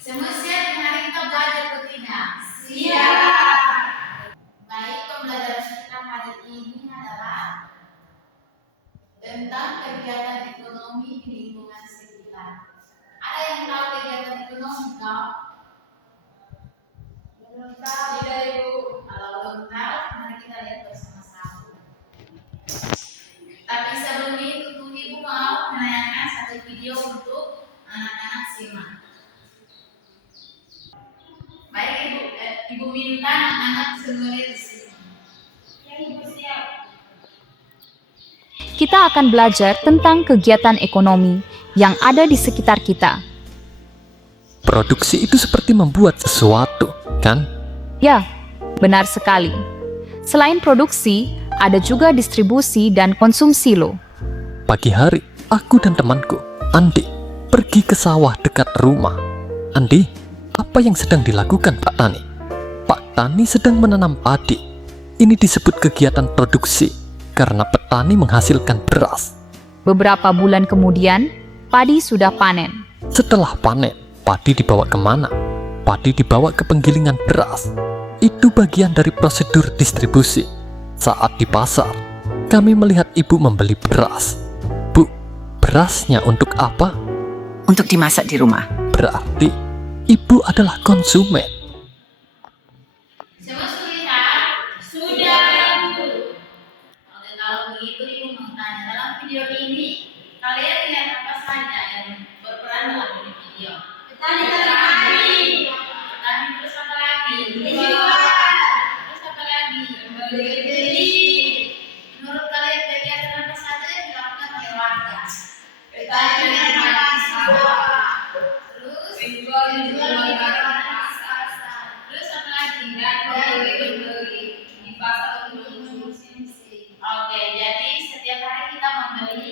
Semua siap hari kita belajar atau tidak? Siap. Baik, pembelajaran kita hari ini adalah tentang kegiatan ekonomi di lingkungan sekitar. Ada yang tahu kegiatan ekonomi kau? Belum tahu. Tidak, Ibu. Kalau belum tahu, mari kita lihat bersama-sama. Tapi sebelum itu, Ibu mau menayangkan satu video untuk anak-anak simak. Baik, Ibu minta anak-anak semuanya di sini. Ya, Ibu siap. Kita akan belajar tentang kegiatan ekonomi yang ada di sekitar kita. Produksi itu seperti membuat sesuatu, kan? Ya, benar sekali. Selain produksi, ada juga distribusi dan konsumsi loh. Pagi hari, aku dan temanku, Andi, pergi ke sawah dekat rumah. Andi, apa yang sedang dilakukan Pak Tani? Pak Tani sedang menanam padi. Ini disebut kegiatan produksi karena petani menghasilkan beras. Beberapa bulan kemudian, padi sudah panen. Setelah panen, padi dibawa kemana? Padi dibawa ke penggilingan beras. Itu bagian dari prosedur distribusi. Saat di pasar, kami melihat ibu membeli beras. Bu, berasnya untuk apa? Untuk dimasak di rumah. Berarti ibu adalah konsumen. Semua sudah lihat? Sudah, Ibu. Oke, kalau begitu Ibu mau tanya, dalam video ini kalian lihat apa saja yang berperan dalam ini video? Petani. Petani, terus apa lagi? Terus apa lagi? Beli. Menurut kalian kegiatan apa saja yang dilakukan oleh warga? Petani dan sawah. Terus menjual di pasar. Terus apa lagi? Dan beli di pasar untuk konsumsi. Oke, jadi setiap hari kita membeli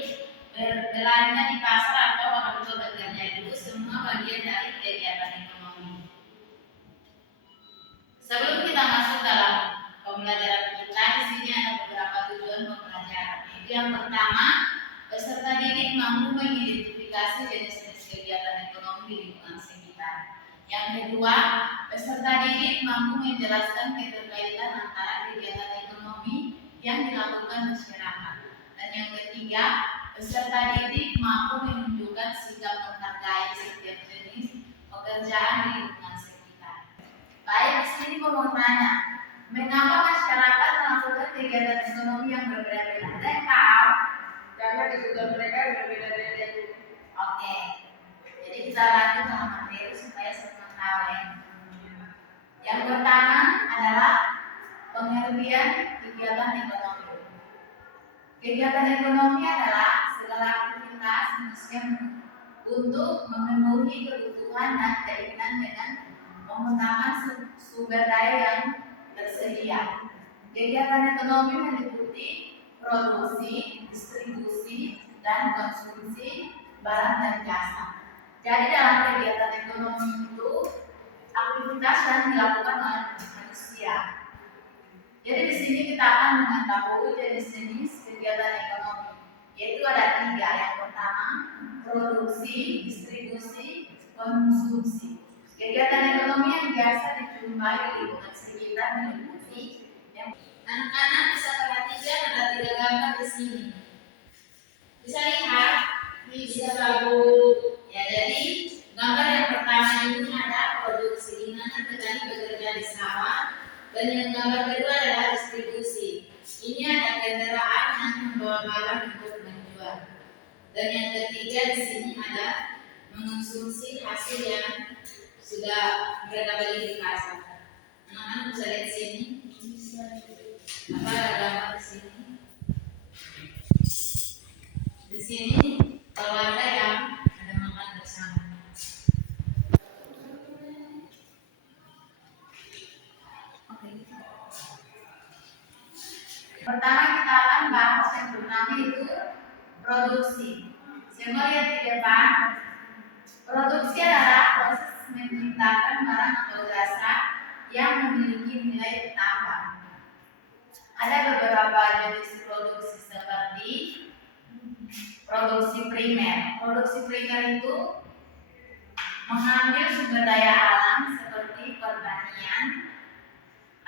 berbelanja di pasar atau orang tua bekerja, itu semua bagian dari kegiatan ekonomi. Sebelum kita masuk dalam pembelajaran kita, di sini ada beberapa tujuan pembelajaran. Itu yang pertama, peserta didik mampu mengidentifikasi jenis-jenis kegiatan ekonomi di lingkungan sekitar. Yang kedua, peserta didik mampu menjelaskan keterkaitan antara kegiatan ekonomi yang dilakukan masyarakat. Dan yang ketiga, peserta didik mampu menunjukkan sikap menghargai setiap jenis pekerjaan di lingkungan sekitar. Baik, di sini mau tanya, mengapa masyarakat melakukan kegiatan ekonomi yang berbeda-beda? Dan tahu? Karena kebutuhan mereka berbeda-beda. Oke, jadi kita lanjut sama materi supaya semua tahu ya. Yang pertama adalah pengertian kegiatan ekonomi. Kegiatan ekonomi adalah segala aktivitas manusia untuk memenuhi kebutuhan dan keinginan dengan menggunakan sumber daya yang tersedia. Kegiatan ekonomi meliputi produksi, distribusi, dan konsumsi barang dan jasa. Jadi dalam kegiatan ekonomi itu aktivitas yang dilakukan oleh manusia. Jadi di sini kita akan mengetahui jenis-jenis kegiatan ekonomi. Yaitu ada 3. Yang pertama, produksi, distribusi, konsumsi. Kegiatan ekonomi yang biasa dijumpai di lingkungan sekitar meliputi anak-anak bisa perhatikan ada 3 gambar di sini. Bisa lihat? Bisa Bu. Ya, jadi gambar yang pertama ini ada produksi, di mana petani bekerja di sawah, dan yang gambar kedua adalah distribusi. Ini ada kendaraan yang membawa barang untuk menjual. Dan yang ketiga di sini ada mengonsumsi hasil yang sudah mereka beli di pasar. Anak-anak bisa lihat sini. Apa ada gambar di sini? Di sini keluarga yang ada makan bersama. Pertama kita akan bahas yang pertama itu produksi. Saya lihat di depan. Produksi adalah proses menciptakan barang atau jasa yang memiliki nilai tambah. Ada beberapa jenis produksi seperti produksi primer. Produksi primer itu mengambil sumber daya alam seperti pertanian,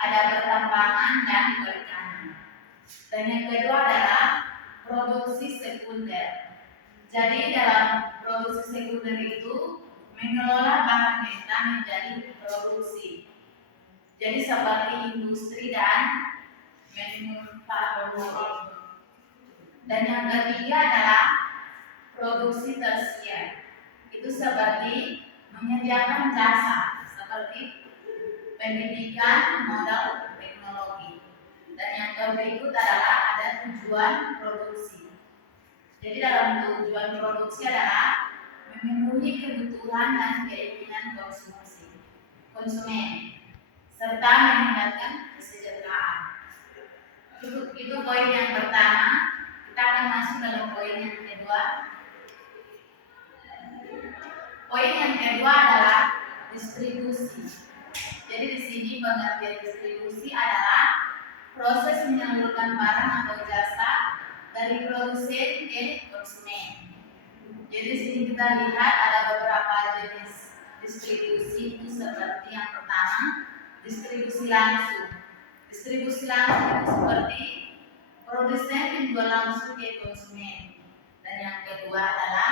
ada pertambangan dan perikanan. Dan yang kedua adalah produksi sekunder. Jadi dalam produksi sekunder itu mengelola bahan mentah menjadi produksi. Jadi seperti industri dan manufaktur. Dan yang ketiga adalah produksi tersier. Itu seperti menyediakan jasa seperti pendidikan, modal, teknologi. Dan yang berikut adalah ada tujuan produksi. Jadi dalam tujuan produksi adalah memenuhi kebutuhan dan keinginan konsumen serta meningkatkan kesejahteraan. Itu poin yang pertama. Kita akan masuk dalam poin yang kedua. Poin yang kedua adalah distribusi. Jadi di sini pengertian distribusi adalah proses menyalurkan barang atau jasa dari produsen ke konsumen. Jadi di sini kita lihat ada beberapa jenis distribusi, itu seperti yang pertama distribusi langsung. Distribusi langsung itu seperti produsen menjual langsung ke konsumen. Dan yang kedua adalah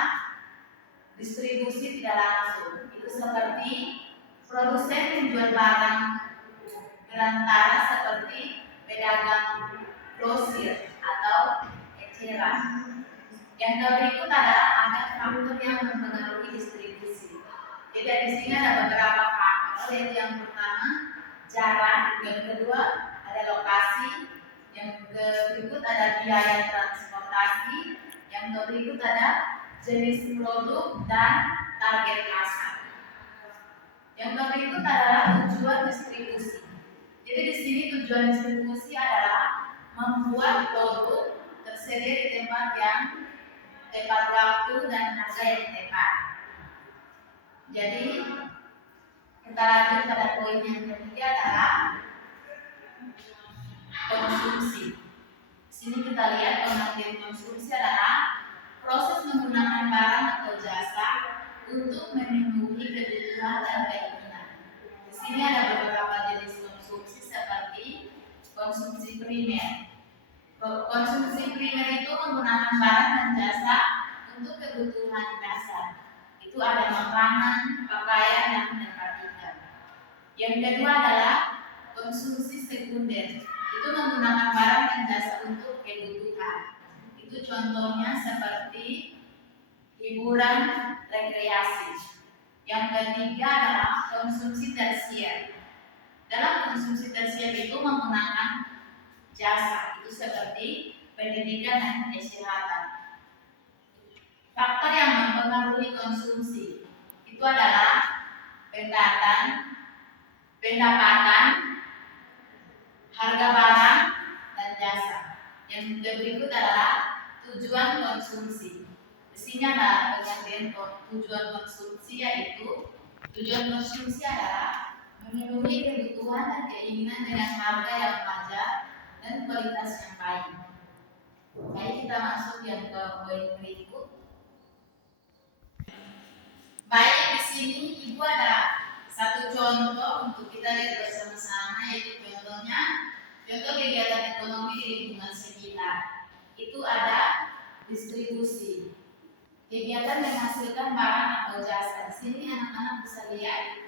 distribusi tidak langsung. Itu seperti produsen menjual barang berantara seperti pedagang grosir atau eceran. Yang berikut adalah ada faktor yang mempengaruhi distribusi. Jadi di sini ada beberapa faktor. Yaitu yang pertama jarak, yang kedua ada lokasi, yang berikut ada biaya transportasi, yang berikut ada jenis produk dan target pasar. Yang berikut adalah tujuan distribusi. Jadi di sini tujuan distribusi adalah membuat produk tersedia di tempat yang tepat waktu dan harga yang tepat. Jadi kita lanjut pada poin yang ketiga adalah konsumsi. Di sini kita lihat pengertian konsumsi adalah proses menggunakan barang atau jasa untuk memenuhi kebutuhan dan keinginan. Di sini ada beberapa jenis konsumsi seperti konsumsi primer. Konsumsi primer itu menggunakan barang dan jasa untuk kebutuhan dasar. Itu ada makanan, pakaian, dan tempat tinggal. Yang kedua adalah konsumsi sekunder. Itu menggunakan barang dan jasa untuk kebutuhan. Itu contohnya seperti hiburan, rekreasi. Yang ketiga adalah konsumsi tersier. Dalam konsumsi tersier itu menggunakan jasa. Itu seperti pendidikan dan kesehatan. Faktor yang mempengaruhi konsumsi itu adalah pendapatan, harga barang, dan jasa. Yang berikut adalah tujuan konsumsi. Di sini ada pengertian tujuan konsumsi, yaitu tujuan konsumsi adalah memenuhi kebutuhan dan keinginan dengan harga yang wajar dan kualitas yang baik. Baik, kita masuk yang ke poin berikut. Baik, di sini ibu ada satu contoh untuk kita lihat bersama-sama, yaitu contoh kegiatan ekonomi di lingkungan sekitar. Itu ada distribusi. Kegiatan menghasilkan barang atau jasa. Di sini anak-anak bisa lihat.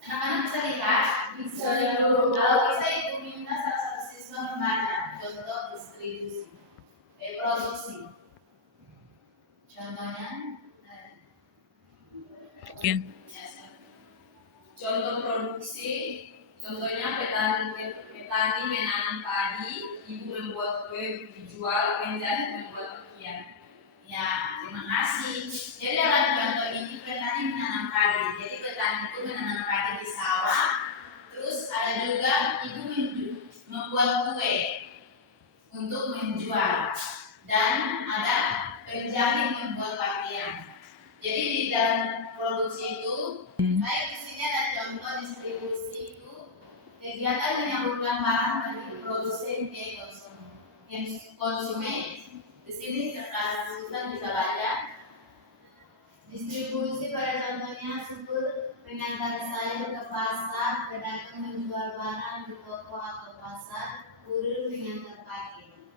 Anak-anak bisa lihat. Bisa. Kalau bisa ibu minta salah satu siswa membaca contoh distribusi. Produksi. Contohnya. Contoh produksi, contohnya petani menanam padi, ibu membuat kue dijual, penjahit membuat pakaian. Ya, terima kasih. Jadi dalam contoh ini petani menanam padi. Jadi petani itu menanam padi di sawah. Terus ada juga ibu membuat kue. untuk menjual, dan ada penjahit membuat pakaian. Jadi di dalam produksi itu, baik di sini ada contoh distribusi itu kegiatan menyalurkan barang dari produsen ke konsumen. Di sini terkait bisa baca. Distribusi pada contohnya supir pengantar sayur ke pasar, pedagang menjual barang di toko atau pasar, kurir mengantar paket.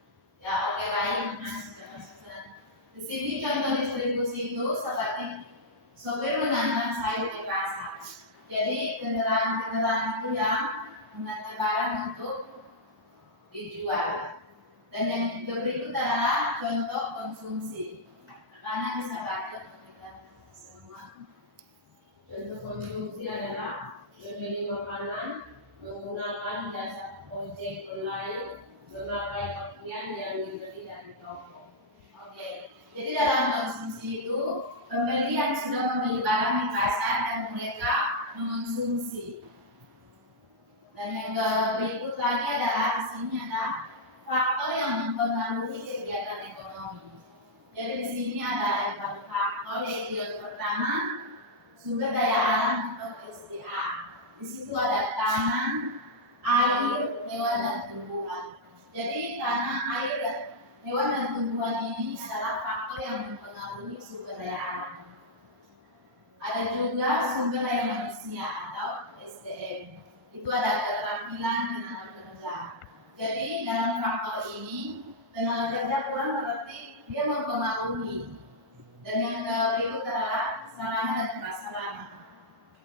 Ya oke baik, di sini contoh distribusi itu seperti sopir mengantar sayur ke pasar. Jadi kendaraan itu yang mengantar barang untuk dijual. Dan yang berikut adalah contoh konsumsi. Karena bisa baca kita semua. Contoh konsumsi adalah membeli makanan, menggunakan jasa ojek online, memakai pakaian yang dibeli dari toko. Oke. Jadi dalam konsumsi itu pembeli yang sudah membeli barang di pasar dan mereka mengonsumsi. Dan yang berikut lagi adalah di sini ada faktor yang mempengaruhi kegiatan ekonomi. Jadi di sini ada 4 faktor, yaitu yang pertama sumber daya alam atau SDA. Di situ ada tanah, air, hewan dan tumbuhan. Jadi tanah, air, dan hewan dan tumbuhan ini adalah faktor yang mempengaruhi sumber daya alam. Ada juga sumber daya manusia atau SDM. Itu ada keterampilan tenaga kerja. Jadi dalam faktor ini tenaga kerja kurang berarti dia mempengaruhi. Dan yang berikut adalah sarana dan prasarana.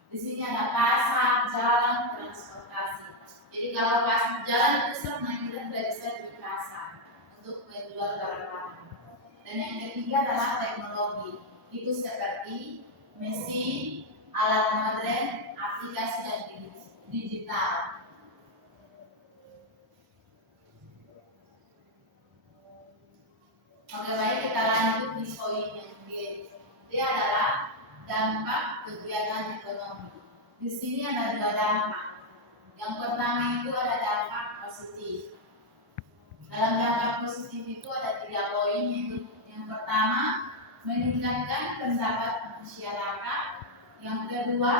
Di sini ada pasar, jalan, transportasi. Jadi kalau pas jalan rusak, nah kita tidak bisa di pasar untuk menjual barang-barang. Dan yang ketiga adalah teknologi. Itu seperti mesin, alat modern, aplikasi dan digital. Oke baik, kita lanjut di poin yang dia adalah dampak kegiatan ekonomi. Di sini ada 2 dampak. Yang pertama itu ada dampak positif. Dalam dampak positif itu ada 3 poin, yaitu yang pertama meningkatkan pendapatan masyarakat, yang kedua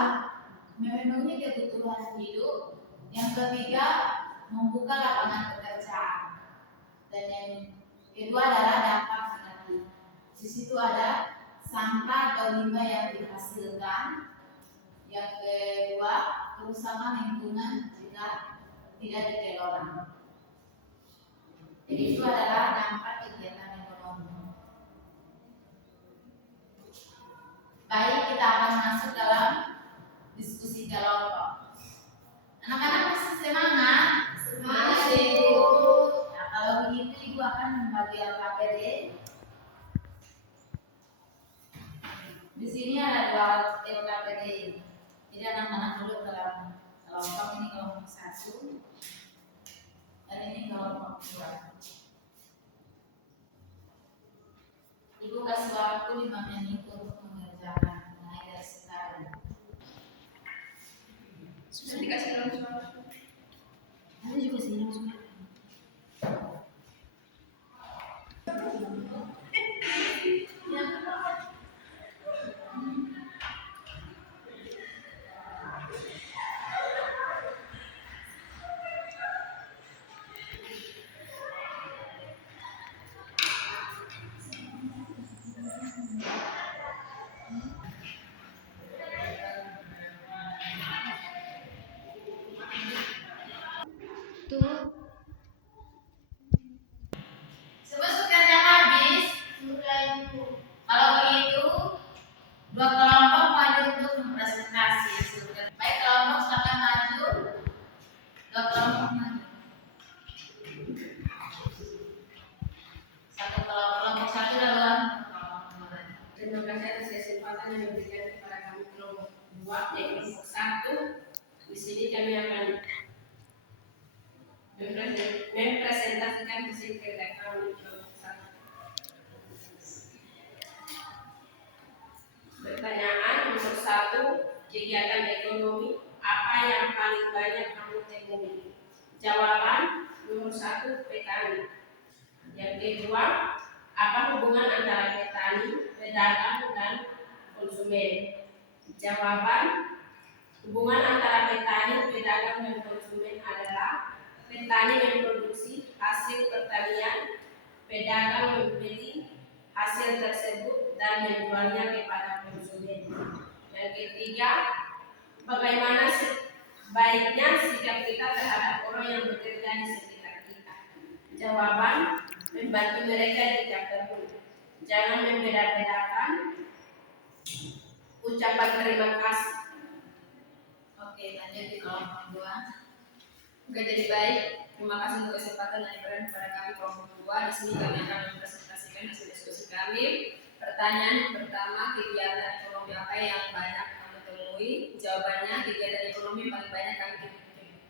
memenuhi kebutuhan hidup, yang ketiga membuka lapangan pekerjaan, dan yang kedua adalah dampak negatif. Di situ ada sampah atau limbah yang dihasilkan, yang kedua kerusakan lingkungan jika tidak dikelola. Jadi itu adalah dampak kegiatan ekonomi. Baik, kita akan masuk dalam diskusi kelompok. Anak-anak masih semangat? Masih. Nah, kalau begitu Ibu akan membagi LKPD. Di sini ada 2 LKPD. Jadi anak-anak duduk dalam kelompok ini, kelompok 1 dan ini kelompok 2. Ibu kasih waktu 5 menit untuk mengerjakan mulai dari sekarang. Sudah dikasih dalam suara. Ada juga sih yang sudah. Semua sudah habis. Kalau begitu 2 kelompok maju untuk mempresentasi. Baik, kelompok silakan maju. 2 kelompok maju. Kelompok 1 dalam kelompok 2. Terima kasih atas kesempatan yang diberikan kepada kami kelompok 2, yaitu kelompok 1. Di sini kami akan mempresentasikan hasil kerja kami kelompok 1. Pertanyaan nomor 1, kegiatan ekonomi apa yang paling banyak kamu temui? Jawaban nomor 1, petani. Yang kedua, apa hubungan antara petani, pedagang, dan konsumen? Jawaban, hubungan antara petani, pedagang, dan konsumen adalah petani memproduksi hasil pertanian, pedagang membeli hasil tersebut dan menjualnya kepada konsumen. Yang ketiga, bagaimana baiknya sikap kita terhadap orang yang bekerja di sekitar kita? Jawaban, membantu mereka jika perlu. Jangan membeda-bedakan. Ucapan terima kasih. Oke, lanjut di kelompok 2. Oke, jadi baik. Terima kasih untuk kesempatan yang diberikan kepada kami kelompok 2. Di sini kami akan mempresentasikan hasil diskusi kami. Pertanyaan yang pertama, kegiatan ekonomi apa yang banyak kami temui? Jawabannya, kegiatan ekonomi paling banyak kami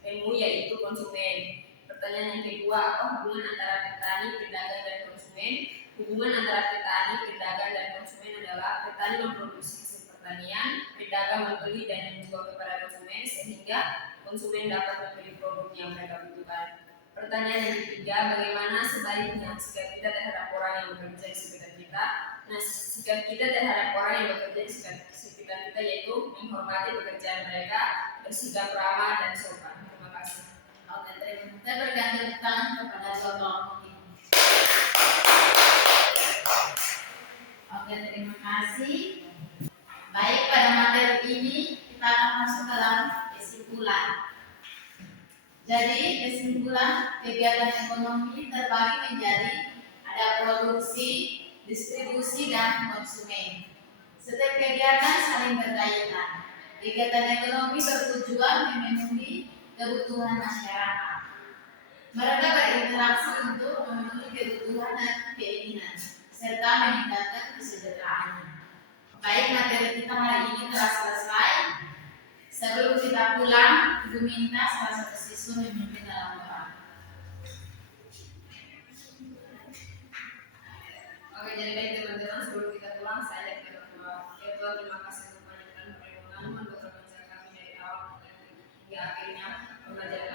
temui yaitu konsumen. Pertanyaan yang kedua, apa hubungan antara petani, pedagang, dan konsumen? Hubungan antara petani, pedagang, dan konsumen adalah petani memproduksi hasil pertanian, pedagang membeli dan menjual kepada konsumen sehingga konsumen dapat membeli produk yang mereka butuhkan. Pertanyaan yang ketiga, bagaimana sebaiknya sikap kita terhadap orang yang bekerja di sekitar kita? Nah, sikap kita terhadap orang yang bekerja di sekitar kita yaitu menghormati pekerjaan mereka, bersikap ramah dan sopan. Terima kasih. Oke, terima. Saya bergantung tangan kepada kelompok ini. Oke, terima kasih. Baik, pada materi ini kita akan masuk dalam kesimpulan. Jadi, kesimpulan kegiatan ekonomi terbagi menjadi ada produksi, distribusi, dan konsumen. Setiap kegiatan saling berkaitan. Kegiatan ekonomi bertujuan memenuhi kebutuhan masyarakat. Mereka berinteraksi untuk memenuhi kebutuhan dan keinginan, serta meningkatkan kesejahteraan. Baik, materi kita hari ini telah selesai. Sebelum kita pulang, Ibu minta salah satu siswa memimpin dalam doa. Oke, jadi baik teman-teman, sebelum kita pulang, saya berdoa. Ya Tuhan, terima kasih untuk panjangkan perlindungan-Mu untuk belajar kami dari awal hingga akhirnya pembelajaran